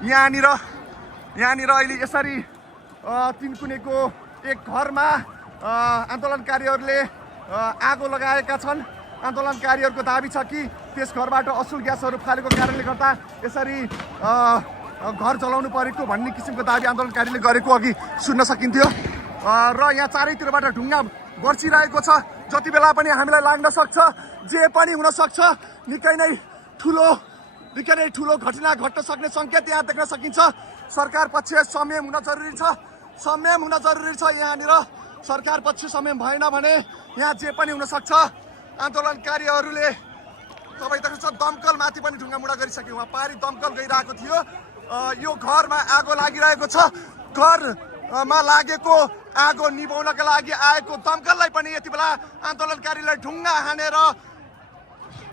यहाँनिर अहिले यसरी तिनकुनेको एक घरमा आन्दोलनकारीहरूले आगो लगाएका छन्। आन्दोलनकारीहरूको दाबी छ कि त्यस घरबाट असुल ग्यासहरू फालेको कारणले गर्दा यसरी घर जलाउनु परेको भन्ने किसिमको दाबी आन्दोलनकारीले गरेको अघि सुन्न सकिन्थ्यो। र यहाँ चारैतिरबाट ढुङ्गा बर्सिरहेको छ। जति बेला पनि हामीलाई लाग्न सक्छ जे पनि हुन सक्छ। निकै नै ठुलो घटना घट्न सक्ने सङ्केत यहाँ देख्न सकिन्छ। सरकार पक्ष संयम हुन जरुरी छ। यहाँनिर सरकार पक्ष संयम भएन भने यहाँ जे पनि हुन सक्छ। आन्दोलनकारीहरूले तपाईँ देख्नुहुन्छ दमकल माथि पनि ढुङ्गामुढा गरिसक्यो। उहाँ पारी दमकल गइरहेको थियो। यो घरमा आगो लागिरहेको छ। घरमा लागेको आगो निभाउनका लागि आएको दमकललाई पनि यति बेला आन्दोलनकारीले ढुङ्गा हानेर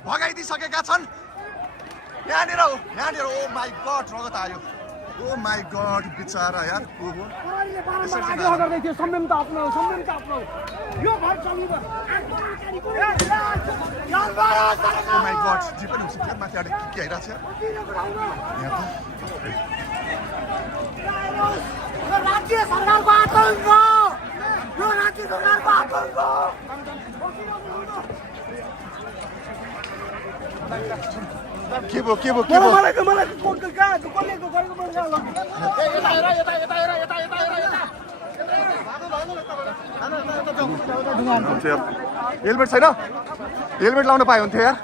भगाइदिइसकेका छन्। यहाँनिर ओ माई गड रगत आयो। ओ माई गड बिचारा यार को हो। ओ माई गड जे पनि हुन्छ त्यो माथि आएर के आइरहेको छ यहाँ त। राज्य सरकारको आतंक हो। यो राज्य सरकारको आतंक हो। के भयो हेलमेट छैन? हेलमेट लाउन पाए हुन्थ्यो यार।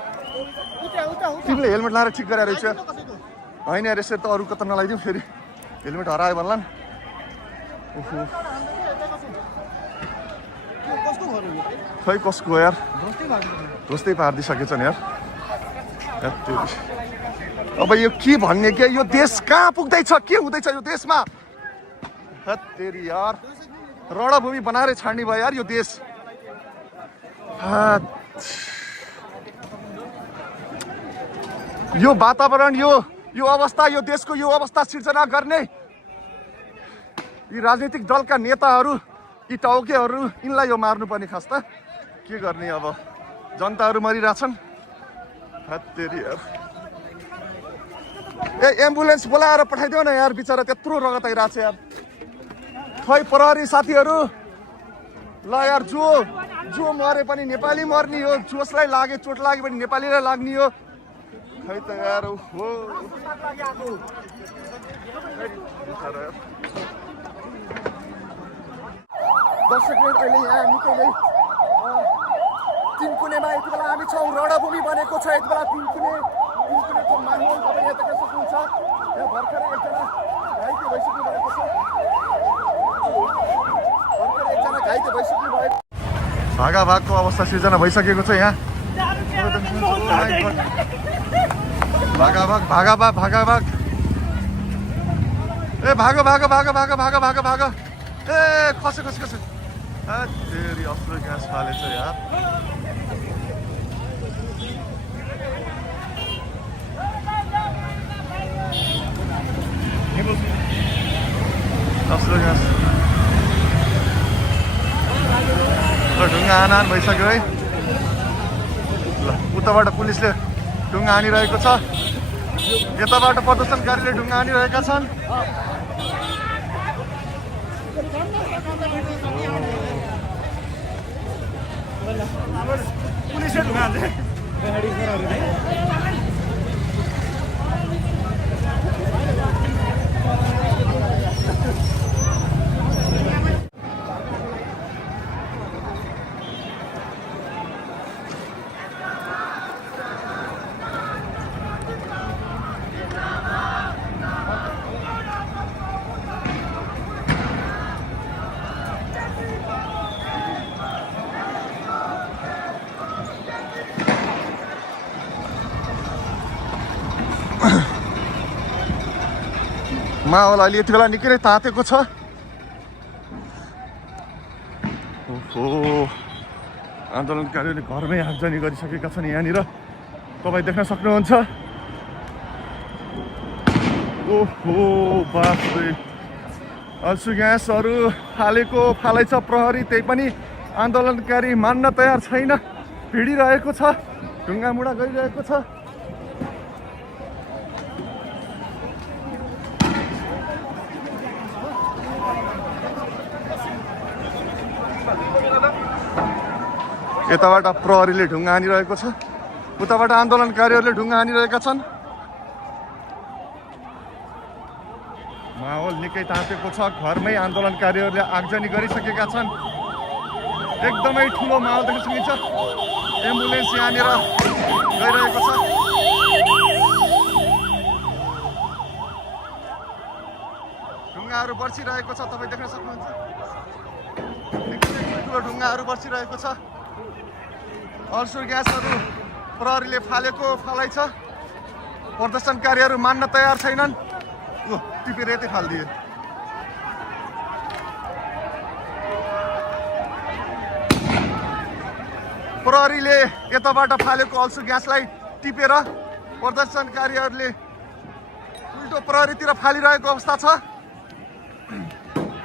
तिमीले हेलमेट लाएर ठिक गरेर रहेछ होइन यार। यसरी त अरू कता नलाइदिउँ फेरि हेलमेट हरायो भन्ला नि। खै कसको हो यार। ध्वस्तै पारिदिइसकेछन् यार। अब यो के भन्ने के यो देश कहाँ पुग्दैछ के हुँदैछ यो देशमा। तेरी यार रणभूमि बनाएर छाड्ने भयो यार यो देश। यो वातावरण यो अवस्था यो देशको यो अवस्था सिर्जना गर्ने यी राजनीतिक दलका नेताहरू यी टाउकेहरू यिनलाई यो मार्नुपर्ने खास त के गर्ने। अब जनताहरू मरिरहेछन्। एम्बुलेन्स बोलाएर पठाइदेऊ न यार। बिचरा त्यत्रो रगत आइरहेछ यार। खै प्रहरी साथीहरू ल यार जो मरे पनि नेपाली मर्ने हो। जसलाई लागे चोट लाग्यो भने नेपालीलाई लाग्ने हो। खै त यार हो 10 मिनट अहिले यहाँ निकै नै तिनकुनेमा यति बेला हामी छौँ। रणभूमि बनेको छ यति बेला तिनकुनेको माहौल तपाईँ यहाँ देख्न सक्नुहुन्छ। यहाँ भर्खरै एकजना घाइते भइसक्नु भएको छ। भागाभागको अवस्था सिर्जना भइसकेको छ यहाँ। भागाभाग ए भाग ए खस तेरी अस्त्र ग्यास फालेछ यार। अस्त्र ग्यास ढुङ्गा हान भइसक्यो है। ल उताबाट पुलिसले ढुङ्गा हानिरहेको छ। यताबाट प्रदर्शनकारीले ढुङ्गा हानिरहेका छन्। पुलिसले ढुङ्गा हान्छ। माहौल अहिले यति बेला निकै नै तातेको छ। आन्दोलनकारीहरूले घरमै आगजनी गरिसकेका छन्। यहाँनिर तपाईँ देख्न सक्नुहुन्छ। बाफरे आँसु ग्यासहरू फालेछ प्रहरी। त्यही पनि आन्दोलनकारी मान्न तयार छैन। भिडिरहेको छ। ढुङ्गामुढा गरिरहेको छ। यताबाट प्रहरीले ढुङ्गा हानिरहेको छ, उताबाट आन्दोलनकारीहरूले ढुङ्गा हानिरहेका छन्। माहौल निकै तातेको छ। घरमै आन्दोलनकारीहरूले आगजनी गरिसकेका छन्। एकदमै ठुलो माहौल देख्न सकिन्छ। एम्बुलेन्स यहाँनिर गइरहेको छ। ढुङ्गाहरू बर्सिरहेको छ, तपाईँ देख्न सक्नुहुन्छ। ठुलो ढुङ्गाहरू बर्सिरहेको छ। अल्सर ग्यासहरू प्रहरीले फालै छ। प्रदर्शनकारीहरू मान्न तयार छैनन्। टिपेर यतै फालिदिए। प्रहरीले यताबाट फालेको अल्सर ग्यासलाई टिपेर प्रदर्शनकारीहरूले उल्टो प्रहरीतिर फालिरहेको अवस्था छ।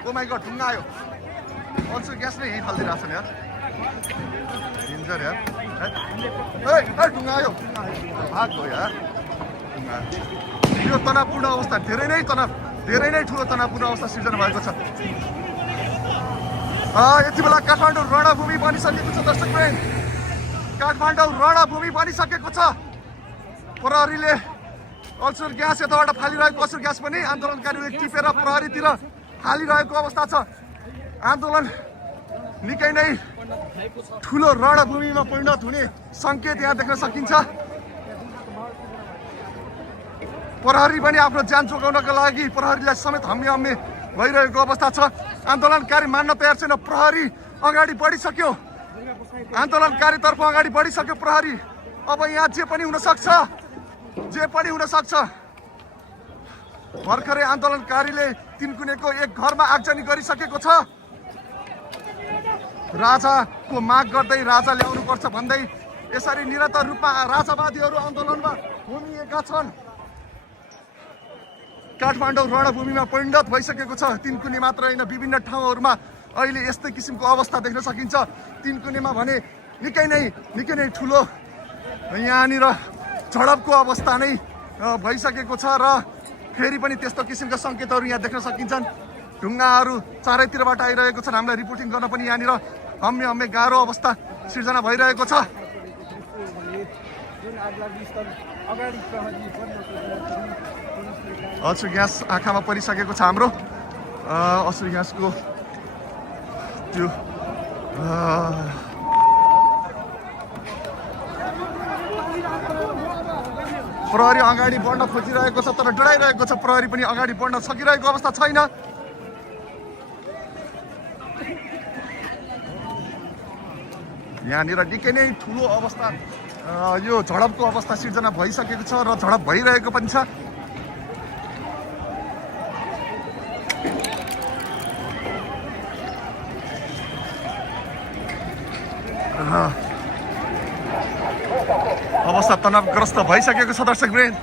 ओ माइ गॉड, ढुङ्गा आयो। अल्सर ग्यास नै यहीँ फालिदिइरहेको छ नि यार। डेन्जर यार। ढुङ्गा आयो, भाग गयो यार। यो तनावपूर्ण अवस्था, धेरै नै ठुलो तनावपूर्ण अवस्था सिर्जना भएको छ। यति बेला काठमाडौँ रणभूमि बनिसकेको छ दर्शकवृन्द। काठमाडौँ रणभूमि बनिसकेको छ। प्रहरीले अल्सर ग्यास यताबाट फालिरहेको अल्सर ग्यास पनि आन्दोलनकारीले टिपेर प्रहरीतिर फालिरहेको अवस्था छ। आन्दोलन निकै नै ठुलो रणभूमिमा परिणत हुने सङ्केत यहाँ देख्न सकिन्छ। प्रहरी पनि आफ्नो ज्यान जोगाउनका लागि प्रहरीलाई समेत हम्मे भइरहेको अवस्था छ। आन्दोलनकारी मान्न तयार छैन। प्रहरी अगाडि बढिसक्यो। आन्दोलनकारीतर्फ अगाडि बढिसक्यो प्रहरी। अब यहाँ जे पनि हुन सक्छ। भर्खरै आन्दोलनकारीले तिनकुनेको एक घरमा आगजनी गरिसकेको छ। राजाको माग गर्दै राजा ल्याउनुपर्छ भन्दै यसरी निरन्तर रूपमा राजावादीहरू आन्दोलनमा होमिएका छन्। काठमाडौँ रणभूमिमा परिणत भइसकेको छ। तिनकुने मात्र होइन, विभिन्न ठाउँहरूमा अहिले यस्तै किसिमको अवस्था देख्न सकिन्छ। तिनकुनेमा भने निकै नै ठुलो यहाँनिर झडपको अवस्था नै भइसकेको छ र फेरि पनि त्यस्तो किसिमका सङ्केतहरू यहाँ देख्न सकिन्छन्। ढुङ्गाहरू चारैतिरबाट आइरहेको छन्। हामीलाई रिपोर्टिङ गर्न पनि यहाँनिर हम्मे गाह्रो अवस्था सिर्जना भइरहेको छ। अल्सर ग्यास आँखामा परिसकेको छ हाम्रो। अल्सर ग्यासको त्यो प्रहरी अगाडि बढ्न खोजिरहेको छ तर डराइरहेको छ। प्रहरी पनि अगाडि बढ्न सकिरहेको अवस्था छैन। यहाँनिर निकै नै ठुलो अवस्था, यो झडपको अवस्था सिर्जना भइसकेको छ र झडप भइरहेको पनि छ। अवस्था तनावग्रस्त भइसकेको छ दर्शकवृन्द।